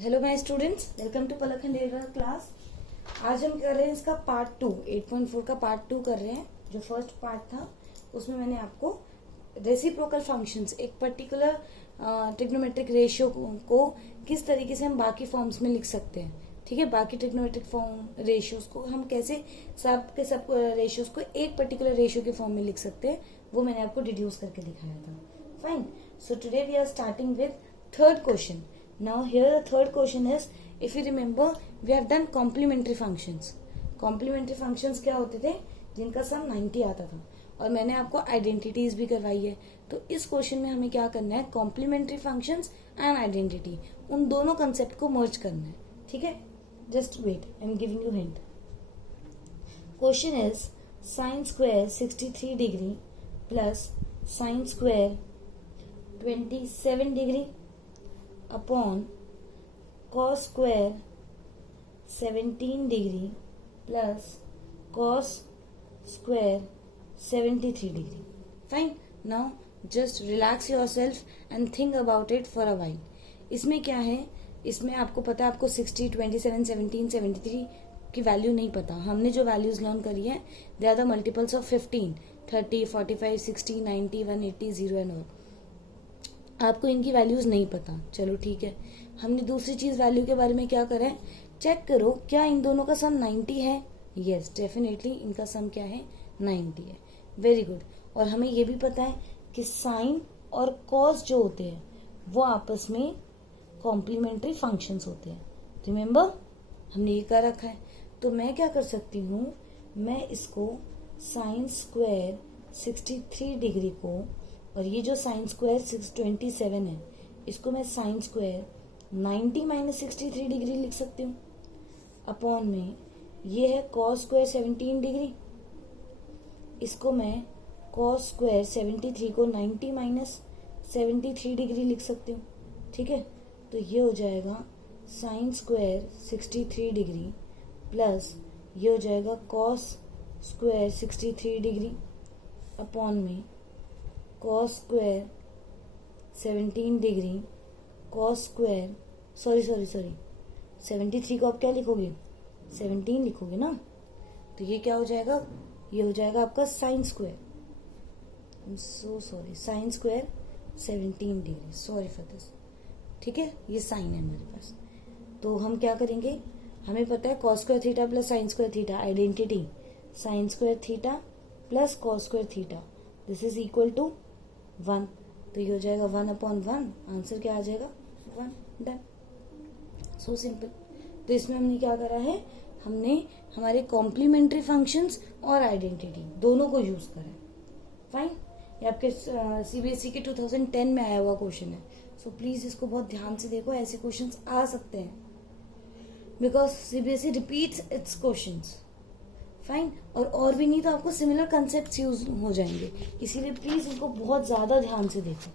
Hello my students, welcome to Palak and डेरा class. आज हम कर रहे हैं इसका पार्ट 2, 8.4 का पार्ट 2 कर रहे हैं। जो फर्स्ट पार्ट था उसमें मैंने आपको रेसिप्रोकल फंक्शंस, एक पर्टिकुलर ट्रिग्नोमेट्रिक रेशियो को किस तरीके से हम बाकी फॉर्म्स में लिख सकते हैं। ठीक है, बाकी ट्रिग्नोमेट्रिक फॉर्म रेशियोज को हम कैसे सब के सब रेशियोज को एक पर्टिकुलर रेशियो के फॉर्म में लिख सकते हैं, वो मैंने आपको डिड्यूस करके दिखाया था। Fine, so today we are starting with third question. Now here the third question is, if you remember we have done complementary functions. Complementary functions क्या होते थे? जिनका सम 90 आता था और मैंने आपको आइडेंटिटीज भी करवाई है। तो इस क्वेश्चन में हमें क्या करना है? कॉम्प्लीमेंट्री फंक्शंस एंड आइडेंटिटी, उन दोनों कंसेप्ट को मर्ज करना है। ठीक है, just wait, I am giving you hint. Question is sine square 63 degree plus sine square 27 degree upon cos square 17 degree plus cos square 73 degree. Fine, now just relax yourself and think about it for a while. इसमें क्या है? इसमें आपको पता है, आपको 60, 27, 17, 73 की value नहीं पता. हमने जो वैल्यूज लर्न करी है they are the multiples of 15, 30, 45, 60, 90, 180, 0 and all. आपको इनकी वैल्यूज नहीं पता. चलो ठीक है, हमने दूसरी चीज वैल्यू के बारे में क्या करें, चेक करो क्या इन दोनों का सम 90 है. यस, डेफिनेटली इनका सम क्या है? 90 है. Very good. और हमें ये भी पता है कि साइन और कॉस जो होते हैं वो आपस में कॉम्प्लीमेंट्री फंक्शंस होते हैं. रिमेम्बर, हमने ये कर रखा है. तो मैं क्या कर सकती हूँ, मैं इसको साइन स्क्वायर 63 डिग्री को, और ये जो साइन स्क्वायर 627 है, इसको मैं साइन स्क्वायर 90 माइनस 63 डिग्री लिख सकती हूँ. अपॉन में ये है कॉस स्क्वायर 17 डिग्री, इसको मैं कॉस स्क्वायर 73 को 90 माइनस 73 डिग्री लिख सकती हूँ. ठीक है, तो ये हो जाएगा साइन स्क्वायर 63 डिग्री प्लस ये हो जाएगा कॉस स्क्वायर 63 डिग्री अपॉन में cos square 17 degree cos square sorry 73 को आप क्या लिखोगे? 17 लिखोगे ना. तो ये क्या हो जाएगा? ये हो जाएगा आपका sine square, sine square 17 degree. Sorry for this. ठीक है, ये साइन है मेरे पास. तो हम क्या करेंगे, हमें पता है cos square theta plus sine square theta, identity sine square theta plus cos square theta, this is equal to 1. तो ये हो जाएगा 1/1. आंसर क्या आ जाएगा? 1. डन. So simple. तो इसमें हमने क्या करा है, हमने हमारे कॉम्प्लीमेंट्री फंक्शंस और आइडेंटिटी दोनों को यूज करा है. फाइन, ये आपके सीबीएसई के 2010 में आया हुआ क्वेश्चन है. सो प्लीज इसको बहुत ध्यान से देखो, ऐसे क्वेश्चंस आ सकते हैं because CBSE repeats it's questions. Fine, और भी नहीं तो आपको सिमिलर कंसेप्ट यूज हो जाएंगे, इसीलिए प्लीज इनको बहुत ज्यादा ध्यान से देखो.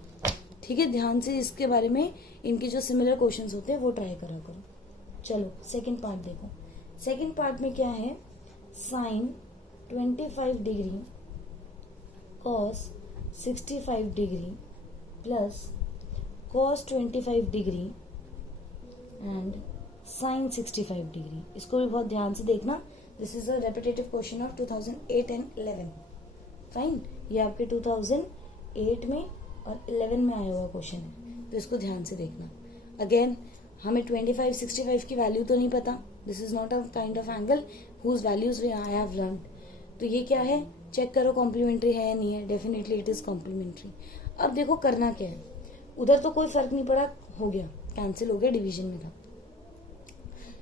ठीक है, ध्यान से इसके बारे में, इनके जो सिमिलर क्वेश्चंस होते हैं वो ट्राई करा करो. चलो सेकंड पार्ट देखो. सेकंड पार्ट में क्या है, sine 25 degree cos 65 degree plus cos 25 degree and sine 65 degree. इसको भी बहुत ध्यान से देखना. This is a repetitive question of 2008 and 11. Fine, ये आपके 2008 में और 11 में आया हुआ क्वेश्चन है, तो इसको ध्यान से देखना. अगेन, हमें 25, 65 की वैल्यू तो नहीं पता. This is not a kind of angle whose values I have learn. तो ये क्या है, चेक करो कॉम्प्लीमेंट्री है या नहीं है. Definitely it is complementary. अब देखो करना क्या है, उधर तो कोई फर्क नहीं पड़ा, हो गया, कैंसिल हो गया, डिवीजन में था.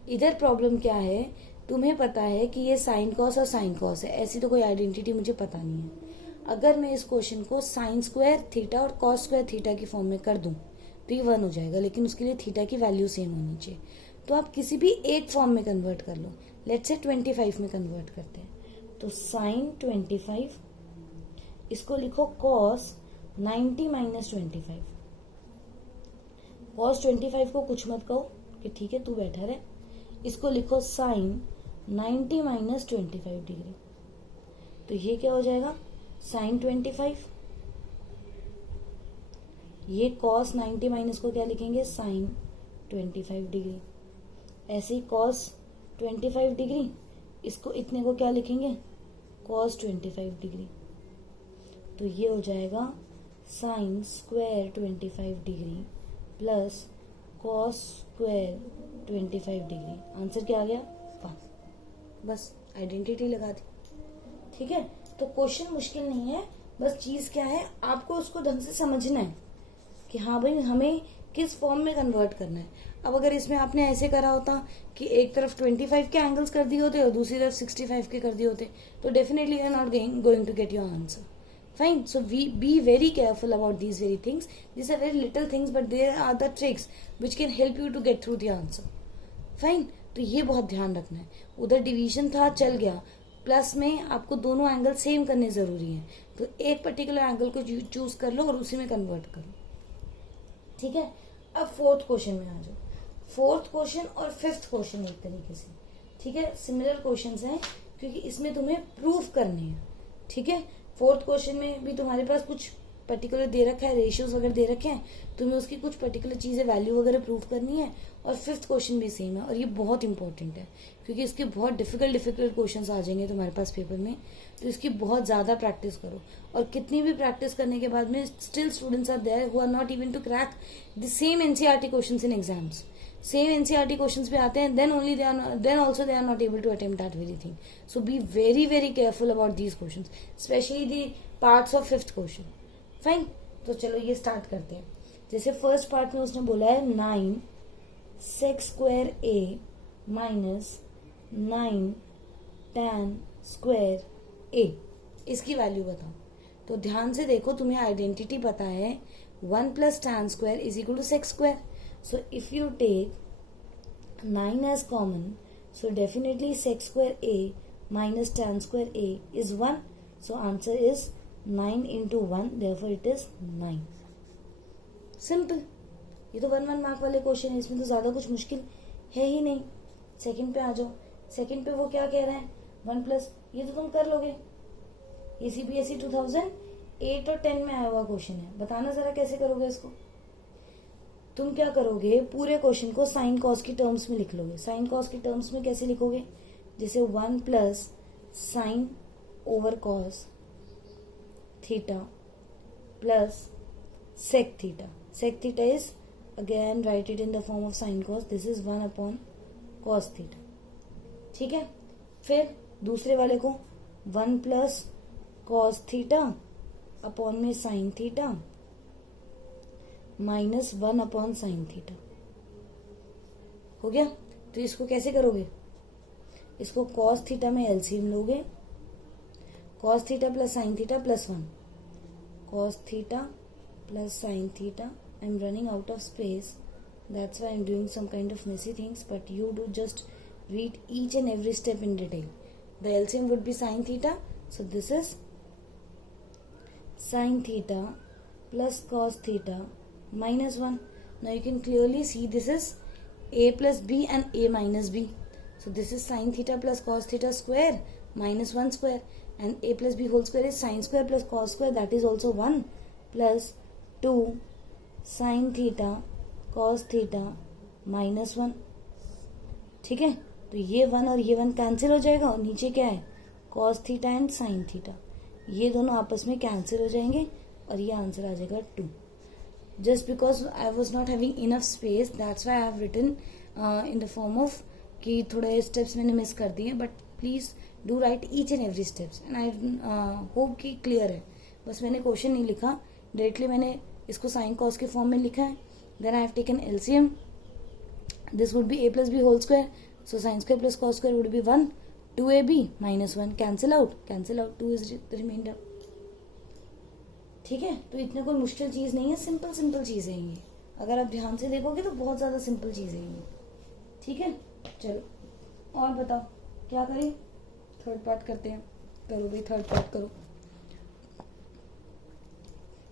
इधर प्रॉब्लम क्या है, तुम्हें पता है कि ये साइन कॉस और साइन कॉस है, ऐसी तो कोई आइडेंटिटी मुझे पता नहीं है. अगर मैं इस क्वेश्चन को साइन स्क्वायर थीटा और कॉस स्क्वायर थीटा की फॉर्म में कर दूं तो ये 1 हो जाएगा, लेकिन उसके लिए थीटा की वैल्यू सेम होनी चाहिए. तो आप किसी भी एक फॉर्म में कन्वर्ट कर लो. लेट्स से 25 में कन्वर्ट करते हैं. तो साइन 25, इसको लिखो कॉस 90 माइनस 25. कॉस 25 को कुछ मत कहो कि ठीक है तू बैठा रहे. इसको लिखो साइन 90 माइनस 25 डिग्री. तो ये क्या हो जाएगा, साइन 25. ये cos 90 माइनस को क्या लिखेंगे, साइन 25 डिग्री। ऐसे ही cos 25 डिग्री, इसको इतने को क्या लिखेंगे, cos 25 डिग्री। तो ये हो जाएगा sin square 25 degree plus cos square 25 degree. Answer क्या आ गया, 1। बस आइडेंटिटी लगा दी। ठीक है, तो क्वेश्चन मुश्किल नहीं है, बस चीज क्या है, आपको उसको ढंग से समझना है कि हाँ भाई हमें किस फॉर्म में कन्वर्ट करना है। अब अगर इसमें आपने ऐसे करा होता कि एक तरफ 25 के एंगल्स कर दिए होते और दूसरी तरफ 65 के कर दिए होते, तो definitely you are not going to get your answer. Fine. So we be very careful about these very things. These are very little things, but they are the tricks which can help you to get through the answer. Fine. तो ये बहुत ध्यान रखना है। उधर division था, चल गया, प्लस में आपको दोनों एंगल सेम करने जरूरी है, तो एक पर्टिकुलर एंगल को चूज कर लो और उसी में कन्वर्ट करो। ठीक है, अब फोर्थ क्वेश्चन में आ जाओ। फोर्थ क्वेश्चन और फिफ्थ क्वेश्चन एक तरीके से, ठीक है, सिमिलर क्वेश्चंस हैं क्योंकि इसमें तुम्हें प्रूफ करने हैं। ठीक है, फोर्थ क्वेश्चन में भी तुम्हारे पास कुछ पर्टिकुलर दे रखा है, रेशियोज वगैरह दे रखे हैं, तुम्हें उसकी कुछ पर्टिकुलर चीजें वैल्यू वगैरह प्रूव करनी है। और फिफ्थ क्वेश्चन भी सेम है, और ये बहुत इंपॉर्टेंट है क्योंकि इसके बहुत डिफिकल्ट क्वेश्चंस आ जाएंगे तुम्हारे पास पेपर में, तो इसकी बहुत ज्यादा प्रैक्टिस करो। और कितनी भी प्रैक्टिस करने के बाद में still students are there who are not even to crack the same NCERT questions in exams. Same NCERT questions भी आते हैं, then also they are not able to attempt that very thing. So be very careful about these questions, especially the parts of fifth question. Fine. तो चलो ये start करते हैं। जैसे first part में उसने बोला है 9 sec square a minus 9 tan square a, इसकी वैल्यू बताओ। तो ध्यान से देखो, तुम्हें आइडेंटिटी पता है 1 plus tan square is equal to sec square. So if you take 9 as common, so definitely sec square a minus tan square a is 1. So answer is 9 into 1, therefore it is 9. Simple. ये तो 1 mark वाले question है, इसमें तो ज्यादा कुछ मुश्किल है ही नहीं। सेकंड पे आ जाओ। सेकंड पे वो क्या कह रहे हैं, 1 प्लस, ये तो तुम कर लोगे, ये सीबीएसई 2008 और 10 में आया हुआ क्वेश्चन है। बताना जरा कैसे करोगे इसको। तुम क्या करोगे, पूरे क्वेश्चन को साइन कॉस की टर्म्स में लिख लोगे। साइन कॉस की टर्म्स में कैसे लिखोगे, जैसे 1 plus sine over cos theta plus sec theta. Sec theta is again write it in the form of sine cos, this is 1 upon cos theta. ठीक है, फिर दूसरे वाले को 1 प्लस कॉस थीटा अपॉन में sine theta minus 1 upon sine theta. हो गया। तो इसको कैसे करोगे, इसको कॉस थीटा में एलसीएम लोगे, cos theta plus sine theta plus 1, cos theta plus sine theta. I am running out of space, that's why I am doing some kind of messy things, but you do just read each and every step in detail. The LCM would be sin theta, so this is sin theta plus cos theta minus 1. Now you can clearly see this is a plus b and a minus b. So this is sin theta plus cos theta square minus 1 square, and a plus b whole square is sin square plus cos square, that is also 1, plus 2 sin theta cos theta minus 1. ठीक है, तो ये 1 और ये 1 cancel हो जाएगा, और नीचे क्या है, cos theta and sin theta, ये दोनों आपस में कैंसिल हो जाएंगे और ये आंसर आ जाएगा 2. Just because I was not having enough space, that's why I have written in the form of कि थोड़े स्टेप्स मैंने मिस कर दिए, but please do write each and every steps, and I hope कि clear है. बस मैंने question नहीं लिखा डायरेक्टली, मैंने इसको साइन कॉस के फॉर्म में लिखा है. Then I have taken LCM, this would be a plus b whole square, so sin square plus cos square would be 1, 2ab minus 1, cancel out, 2 is the remainder. ठीक है, तो इतने कोई मुश्किल चीज नहीं है, सिंपल चीजें हैं ये. अगर आप ध्यान से देखोगे तो बहुत ज्यादा सिंपल चीजें हैं ये. ठीक है, चलो और बताओ क्या करें. थर्ड पार्ट करते हैं. करो भाई, थर्ड पार्ट करो.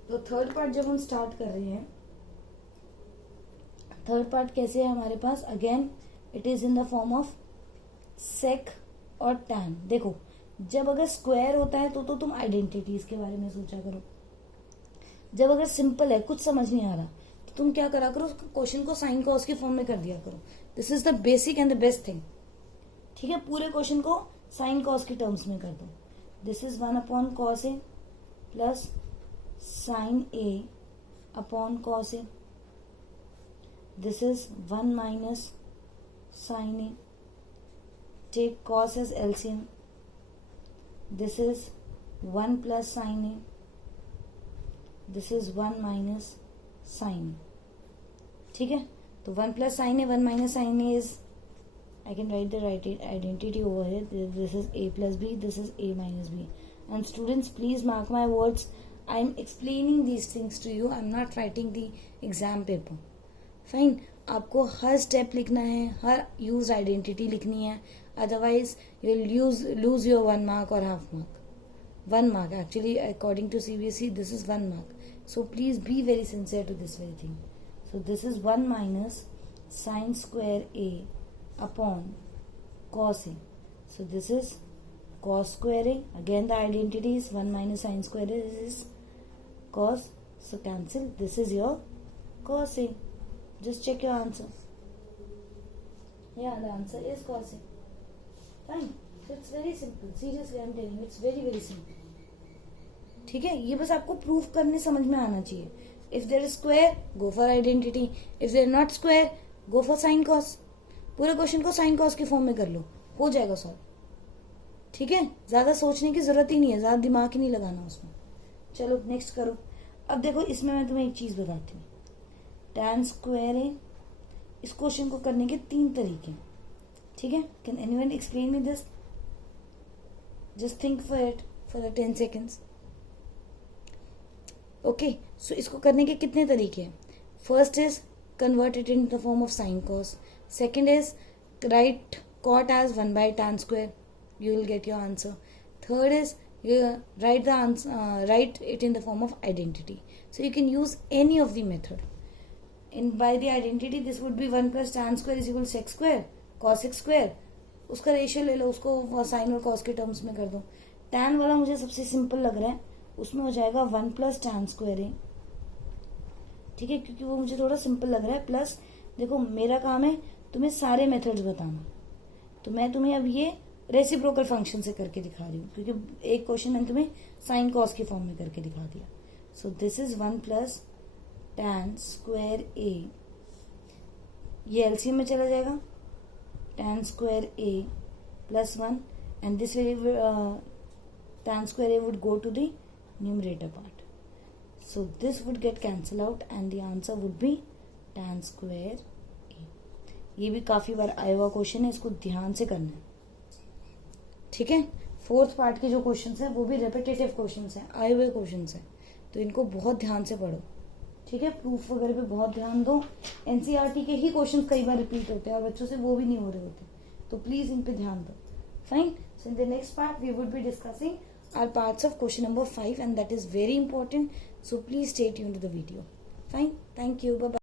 तो थर्ड पार्ट जब हम स्टार्ट कर रहे हैं, थर्ड पार्ट कैसे है हमारे पास, again it is in the form of sec और टैन. देखो, जब अगर स्क्वायर होता है तो तुम आइडेंटिटीज के बारे में सोचा करो. जब अगर सिंपल है, कुछ समझ नहीं आ रहा, तो तुम क्या करा करो, क्वेश्चन को साइन कॉस की फॉर्म में कर दिया करो. This is the basic and the best thing. ठीक है, पूरे क्वेश्चन को साइन कॉस की टर्म्स में कर दो. This is 1 upon cos A plus sine A upon cos A. This is 1 minus sine A. Take cos as LCM. This is 1 plus sine A. This is 1 minus sine. ठीक है, तो 1 plus sine A 1 minus sine A is, I can write the right identity over here. This is a plus b, this is a minus b. And students, please mark my words. I am explaining these things to you. I am not writing the exam paper. Fine. आपको हर step लिखना है, हर use identity लिखनी है. Otherwise you will lose your 1 mark or half mark. 1 mark actually according to CBSE this is 1 mark. So please be very sincere to this very thing. So this is 1 minus sine square a upon cos a. So this is cos square a. Again the identity is 1 minus sine square a is cos. So cancel. This is your cos a. Just check your answer. Yeah, the answer is cos a. Fine. So it's very simple. Seriously I'm telling you, it's very very simple. ठीक है, ये बस आपको proof करने समझ में आना चाहिए. If there is square go for identity, if there not square go for sine cos. पूरे क्वेश्चन को साइन कॉस की फॉर्म में कर लो, हो जाएगा सॉल्व. ठीक है, ज्यादा सोचने की जरूरत ही नहीं है, ज्यादा दिमाग ही नहीं लगाना उसमें. चलो नेक्स्ट करो. अब देखो इसमें मैं तुम्हें एक चीज बताती हूँ. tan स्क्वायर है. इस क्वेश्चन को करने के 3 तरीके. ठीक है, can anyone explain me this? Just think for it for 10 seconds. Okay, so इसको करने के कितने तरीके हैं? First is convert it in the form of sine cos. Second is write cot as 1 by tan square. You will get your answer. Third is you write the answer, write it in the form of identity. So you can use any of the method. In by the identity, this would be 1 plus tan square is equal to sec square, cos x square. उसका ratio ले लो, उसको sign और cos के terms में कर दो. tan वाला मुझे सबसे सिंपल लग रहा है, उसमें हो जाएगा 1 प्लस tan स्क्वायर है. ठीक है, क्योंकि वो मुझे थोड़ा सिंपल लग रहा है. प्लस देखो मेरा काम है तुम्हें सारे मेथड्स बताना, तो मैं तुम्हें अब ये रेसिप्रोकल फंक्शन से करके दिखा रही हूँ, क्योंकि एक क्वेश्चन मैंने तुम्हें साइन कॉस की फॉर्म में करके दिखा दिया. So this is 1 plus tan square A. ये एलसीएम में चला जाएगा. tan square A plus 1 and this tan square A would go to the numerator part. So this would get cancel out and the answer would be tan square. ये भी काफी बार आया हुआ question है, इसको ध्यान से करना है. ठीक है, 4th पार्ट के जो क्वेश्चंस हैं वो भी रेपिटेटिव क्वेश्चंस हैं, आए हुए क्वेश्चंस हैं, तो इनको बहुत ध्यान से पढ़ो. ठीक है, प्रूफ वगैरह पे बहुत ध्यान दो. एनसीईआरटी के ही क्वेश्चंस कई बार रिपीट होते हैं और बच्चों से वो भी नहीं हो रहे होते, तो प्लीज इन पे ध्यान दो. Fine. So in the next part we would be discussing our parts of question number 5 and that is very important. So please stay tuned to the video. Fine, thank you, bye bye.